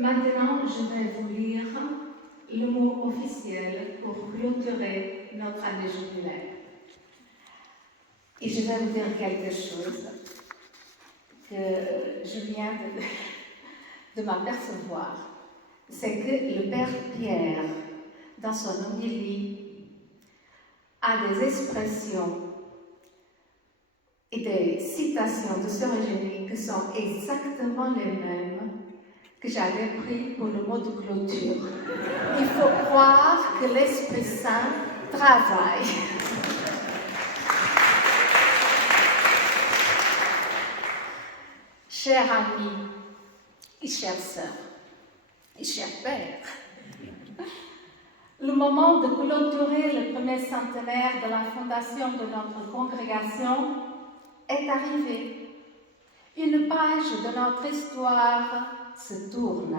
Maintenant, je vais vous lire le mot officiel pour clôturer notre année jubilaire. Et je vais vous dire quelque chose que je viens de m'apercevoir. C'est que le Père Pierre, dans son homélie, a des expressions et des citations de Sœur Eugénie qui sont exactement les mêmes que j'avais pris pour le mot de clôture. Il faut croire que l'Esprit Saint travaille. Chers amis et chères sœurs et chers pères, le moment de clôturer le premier centenaire de la fondation de notre congrégation est arrivé. Une page de notre histoire se tourne.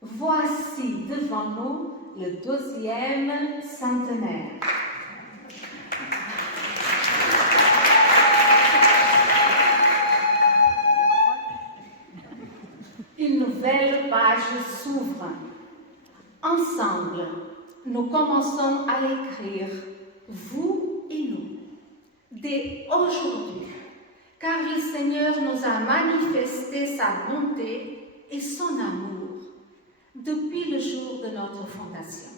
Voici devant nous le 12e centenaire. Une nouvelle page s'ouvre. Ensemble, nous commençons à l'écrire, vous et nous, dès aujourd'hui, car le Seigneur nous a manifesté sa bonté et son amour depuis le jour de notre fondation.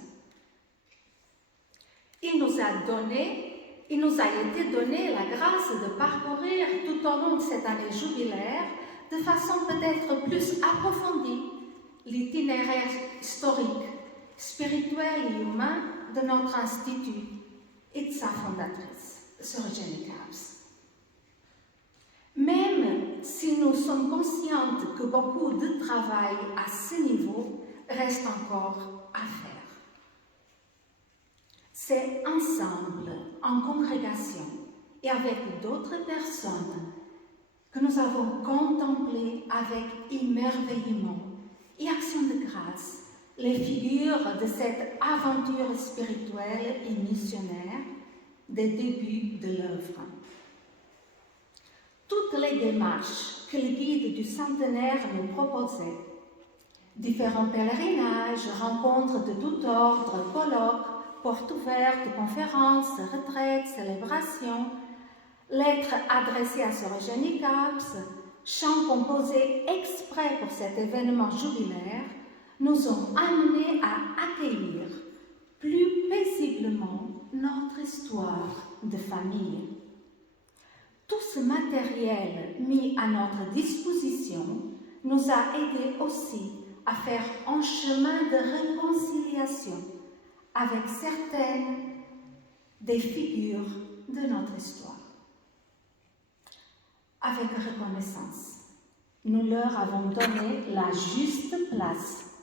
Il nous a été donné la grâce de parcourir tout au long de cette année jubilaire de façon peut-être plus approfondie l'itinéraire historique, spirituel et humain de notre institut et de sa fondatrice, Sœur Eugénie Capps. Même si nous sommes conscientes que beaucoup de travail à ce niveau reste encore à faire. C'est ensemble, en congrégation et avec d'autres personnes que nous avons contemplé avec émerveillement et action de grâce les figures de cette aventure spirituelle et missionnaire des débuts de l'œuvre. Toutes les démarches que le guide du centenaire nous proposait, différents pèlerinages, rencontres de tout ordre, colloques, portes ouvertes, conférences, retraites, célébrations, lettres adressées à Sœur Eugénie Capps, chants composés exprès pour cet événement jubilaire, nous ont amenés à accueillir plus paisiblement notre histoire de famille. Tout ce matériel mis à notre disposition nous a aidés aussi à faire un chemin de réconciliation avec certaines des figures de notre histoire. Avec reconnaissance, nous leur avons donné la juste place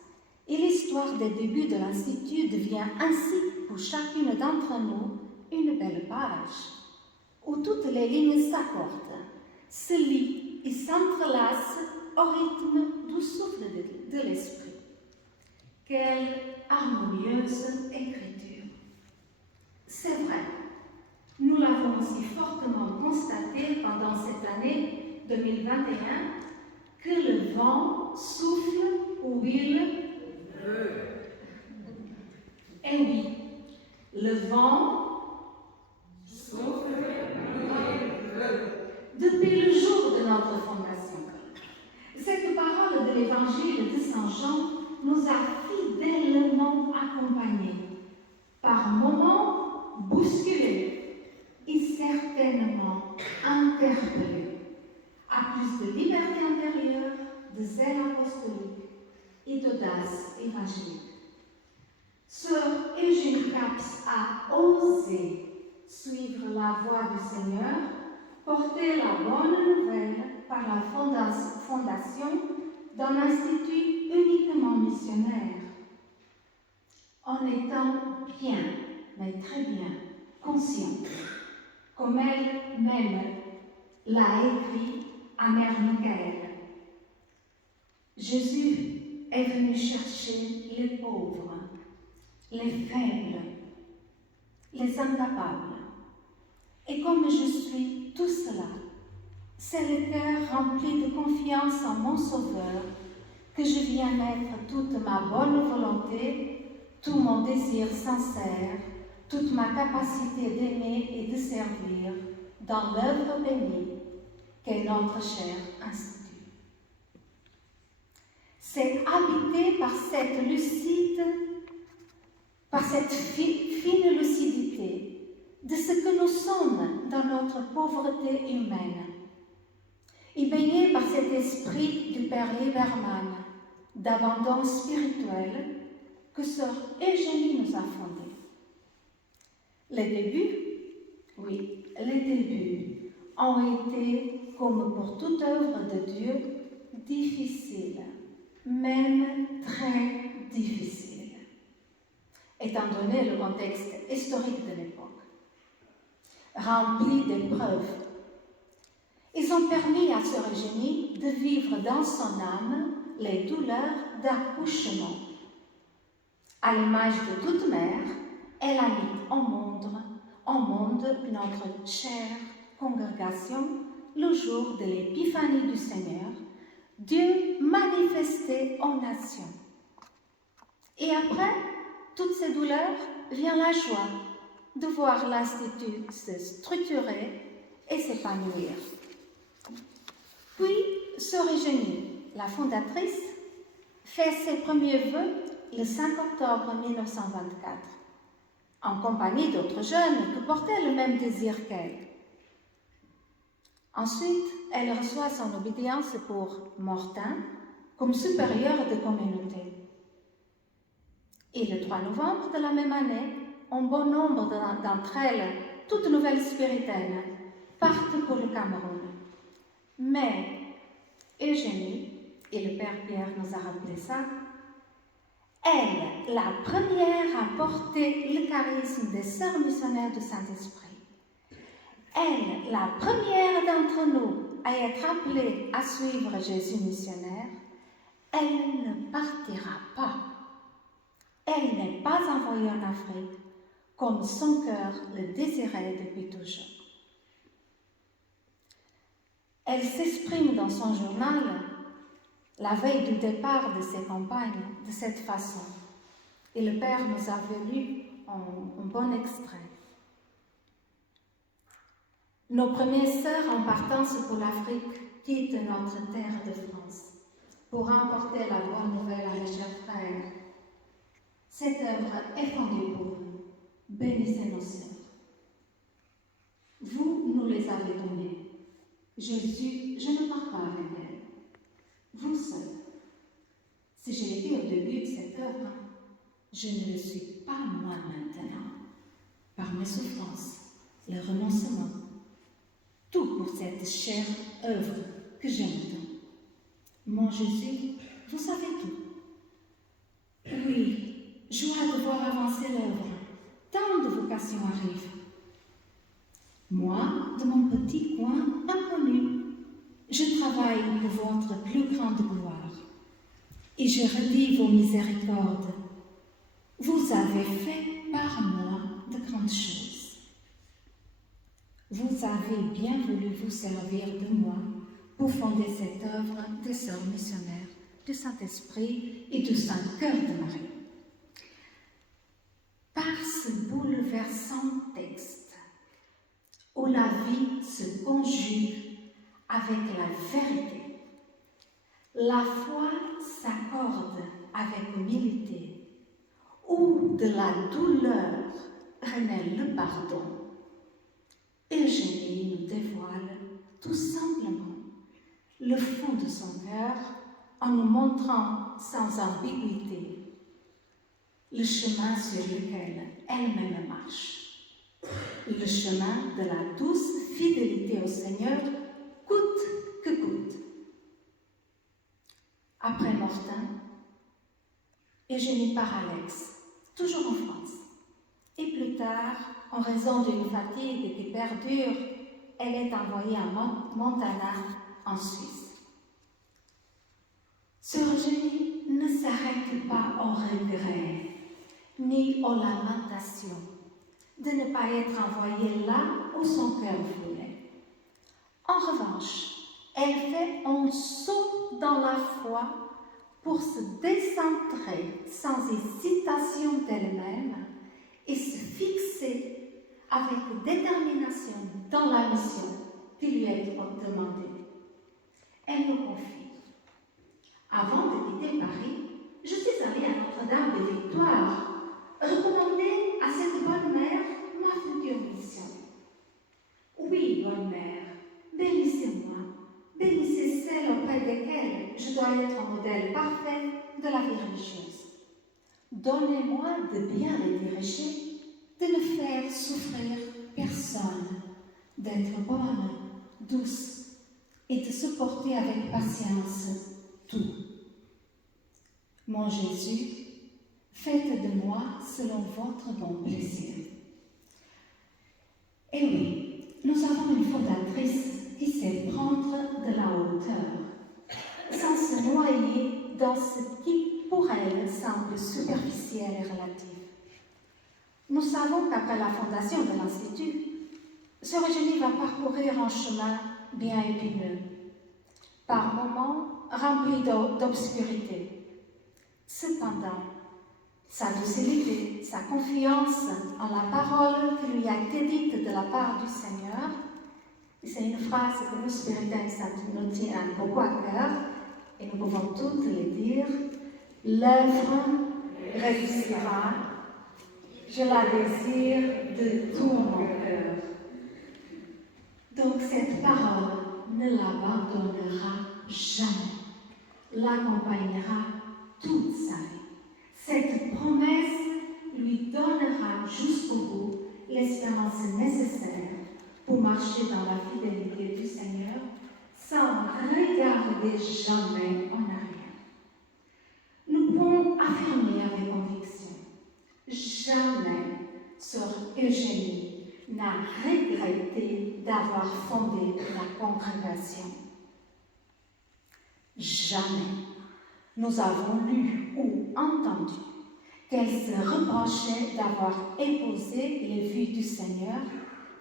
et l'histoire des débuts de l'Institut devient ainsi pour chacune d'entre nous une belle page où toutes les lignes s'accordent, se lient et s'entrelacent au rythme du souffle de l'esprit. Quelle harmonieuse écriture! C'est vrai, nous l'avons aussi fortement constaté pendant cette année 2021 que le vent souffle où il veut. Eh oui, le vent souffle où il veut. Depuis le jour de notre fondation, cette parole de l'évangile de Saint Jean nous a fidèlement accompagnés, par moments bousculés et certainement interpellés, à plus de liberté intérieure, de zèle apostolique et d'audace évangélique. Sœur Eugénie Capps a osé suivre la voie du Seigneur, porter la bonne nouvelle par la fondation d'un institut uniquement missionnaire, en étant bien, mais très bien, consciente, comme elle-même l'a écrit à Mère Michaël. Jésus est venu chercher les pauvres, les faibles, les incapables. Et comme je suis tout cela, c'est le cœur rempli de confiance en mon Sauveur que je viens mettre toute ma bonne volonté, tout mon désir sincère, toute ma capacité d'aimer et de servir dans l'œuvre bénie qu'est notre cher Institut. C'est habité par cette fine lucidité de ce que nous sommes dans notre pauvreté humaine, et baigné par cet esprit du Père Lieberman d'abandon spirituel que Sœur Eugénie nous a fondé. Les débuts ont été, comme pour toute œuvre de Dieu, difficiles, même très difficiles, étant donné le contexte historique de l'époque, rempli d'épreuves. Ils ont permis à Sœur Eugénie de vivre dans son âme les douleurs d'accouchement. À l'image de toute mère, elle a mis au monde notre chère congrégation le jour de l'épiphanie du Seigneur, Dieu manifesté aux nations. Et après toutes ces douleurs vient la joie de voir l'Institut se structurer et s'épanouir. Puis, Sœur Eugénie, la fondatrice, fait ses premiers vœux le 5 octobre 1924, en compagnie d'autres jeunes qui portaient le même désir qu'elle. Ensuite, elle reçoit son obédience pour Mortain comme supérieure de communauté. Et le 3 novembre de la même année, un bon nombre d'entre elles, toutes nouvelles spiritaines, partent pour le Cameroun. Mais Eugénie, et le Père Pierre nous a rappelé ça, elle, la première à porter le charisme des sœurs missionnaires du Saint-Esprit, elle, la première d'entre nous à être appelée à suivre Jésus missionnaire, elle ne partira pas. Elle n'est pas envoyée en Afrique comme son cœur le désirait depuis toujours. Elle s'exprime dans son journal, la veille du départ de ses campagnes, de cette façon. Et le Père nous a lu un bon extrait. Nos premières sœurs en partance pour l'Afrique quittent notre terre de France pour emporter la bonne nouvelle à mes chers frères. Cette œuvre est fondée pour vous. Bénissez nos sœurs. Vous nous les avez données. Je ne pars pas avec elles. Vous seuls. Si je l'ai dit au début de cette œuvre, je ne le suis pas moi maintenant. Par mes souffrances, le renoncement, tout pour cette chère œuvre que j'aime tant. Mon Jésus, vous savez tout. Oui, joie de voir avancer l'œuvre. Tant de vocations arrivent. Moi, de mon petit coin inconnu, je travaille pour votre plus grande gloire. Et je redis vos miséricordes. Vous avez fait par moi de grandes choses. Vous avez bien voulu vous servir de moi pour fonder cette œuvre des sœurs missionnaires du Saint-Esprit et du Saint-Cœur de Marie. Par ce bouleversant texte, où la vie se conjugue avec la vérité, la foi s'accorde avec humilité, où de la douleur renaît le pardon, Eugénie nous dévoile tout simplement le fond de son cœur en nous montrant sans ambiguïté le chemin sur lequel elle-même marche, le chemin de la douce fidélité au Seigneur, coûte que coûte. Après Mortain, Eugénie part à Aix, toujours en France. Et plus tard, en raison d'une fatigue qui perdure, elle est envoyée à Montana, en Suisse. Sœur Eugénie ne s'arrête pas au regret, ni aux lamentations de ne pas être envoyée là où son cœur voulait. En revanche, elle fait un saut dans la foi pour se décentrer sans hésitation d'elle-même et se fixer avec détermination dans la mission qui lui est demandée. Elle nous confie. Avant de quitter Paris, je suis allée à Notre-Dame de Victoire, recommander à cette bonne mère ma future mission. Oui, bonne mère, bénissez-moi, bénissez celle auprès desquelles je dois être un modèle parfait de la vie religieuse. Donnez-moi de bien les diriger, de ne faire souffrir personne, d'être bonne, douce et de supporter avec patience tout. Mon Jésus, faites de moi selon votre bon plaisir. Et oui, nous avons une fondatrice qui sait prendre de la hauteur, sans se noyer dans ce qui, pour elle, semble superficiel et relatif. Nous savons qu'après la fondation de l'Institut, Sœur Eugénie va parcourir un chemin bien épineux, par moments rempli d'obscurité. Cependant, sa docilité, sa confiance en la parole qui lui a été dite de la part du Seigneur, et c'est une phrase que nous, spiritains, ça nous tient beaucoup à cœur, et nous pouvons toutes les dire, l'œuvre réussira, je la désire de tout mon cœur. Donc cette parole ne l'abandonnera jamais, l'accompagnera toute sa vie. Cette promesse lui donnera jusqu'au bout l'espérance nécessaire pour marcher dans la fidélité du Seigneur sans regarder jamais en arrière. Nous pouvons affirmer avec conviction, jamais Sœur Eugénie n'a regretté d'avoir fondé la congrégation. Jamais nous avons lu ou entendu qu'elle se reprochait d'avoir épousé les vues du Seigneur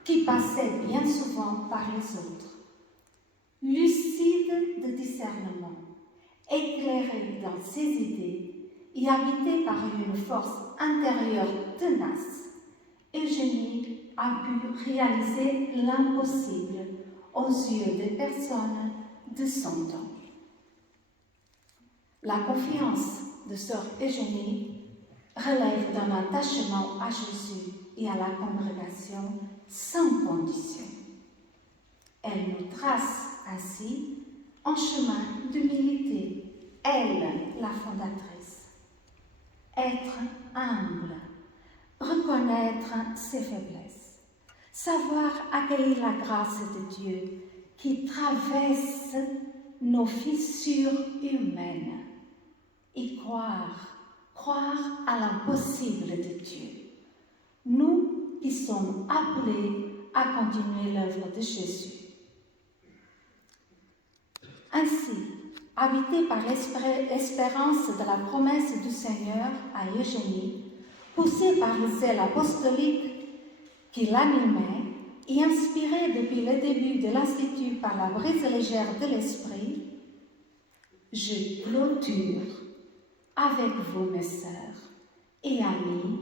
qui passaient bien souvent par les autres. Lucide de discernement, éclairée dans ses idées et habitée par une force intérieure tenace, Eugénie a pu réaliser l'impossible aux yeux des personnes de son temps. La confiance de Sœur Eugénie relève d'un attachement à Jésus et à la congrégation sans condition. Elle nous trace ainsi un chemin d'humilité, elle, la fondatrice. Être humble, reconnaître ses faiblesses, savoir accueillir la grâce de Dieu qui traverse nos fissures humaines et croire à l'impossible de Dieu. Nous qui sommes appelés à continuer l'œuvre de Jésus. Ainsi, habité par l'espérance de la promesse du Seigneur à Eugénie, poussé par le zèle apostolique qui l'animait et inspiré depuis le début de l'Institut par la brise légère de l'esprit, je clôture avec vous, mes sœurs et amis,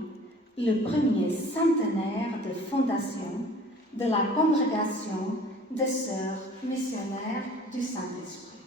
le premier centenaire de fondation de la congrégation des sœurs missionnaires du Saint-Esprit.